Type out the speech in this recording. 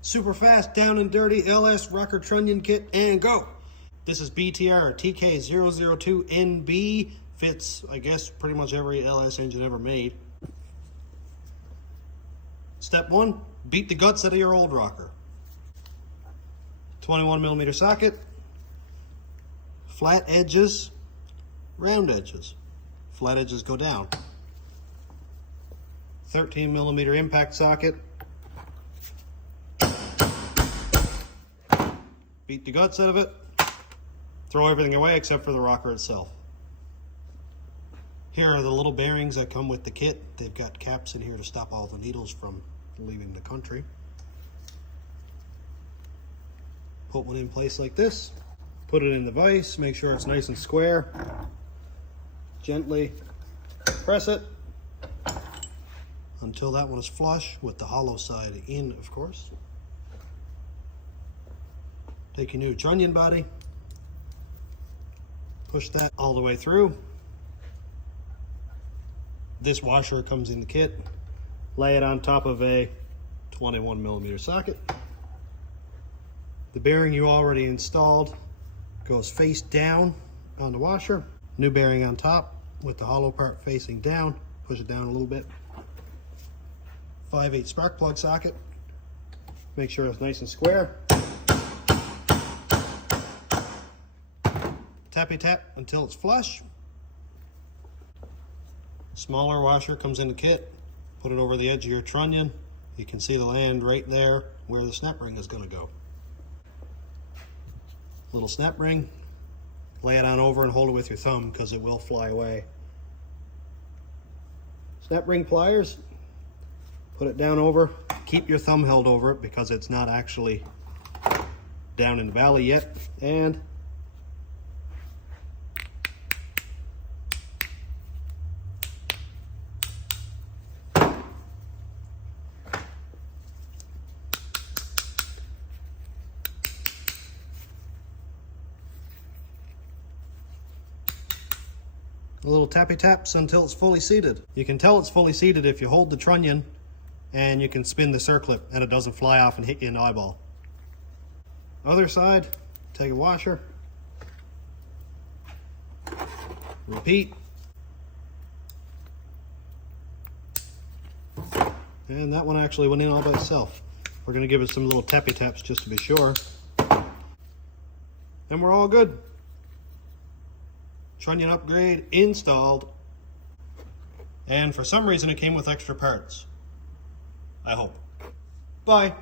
Super fast, down and dirty LS rocker trunnion kit, and go. This is BTR TK002NB. Fits, I guess, pretty much every LS engine ever made. Step 1, beat the guts out of your old rocker. 21mm socket, flat edges, round edges. Flat edges go down. 13mm impact socket. Beat the guts out of it. Throw everything away except for the rocker itself. Here are the little bearings that come with the kit. They've got caps in here to stop all the needles from leaving the country. Put one in place like this. Put it in the vise. Make sure it's nice and square. Gently press it until that one is flush with the hollow side in, of course. Take your new trunnion body, push that all the way through. This washer comes in the kit. Lay it on top of a 21mm socket. The bearing you already installed goes face down on the washer. New bearing on top with the hollow part facing down. Push it down a little bit. 5/8 spark plug socket. Make sure it's nice and square. Tappy tap until it's flush. Smaller washer comes in the kit. Put it over the edge of your trunnion. You can see the land right there where the snap ring is going to go. Little snap ring. Lay it on over and hold it with your thumb because it will fly away. Snap ring pliers. Put it down over. Keep your thumb held over it because it's not actually down in the valley yet. And a little tappy taps until it's fully seated. You can tell it's fully seated if you hold the trunnion and you can spin the circlip and it doesn't fly off and hit you in the eyeball. Other side, take a washer, repeat, and that one actually went in all by itself. We're going to give it some little tappy taps just to be sure, and we're all good. Trunnion upgrade installed, and for some reason it came with extra parts. I hope. Bye.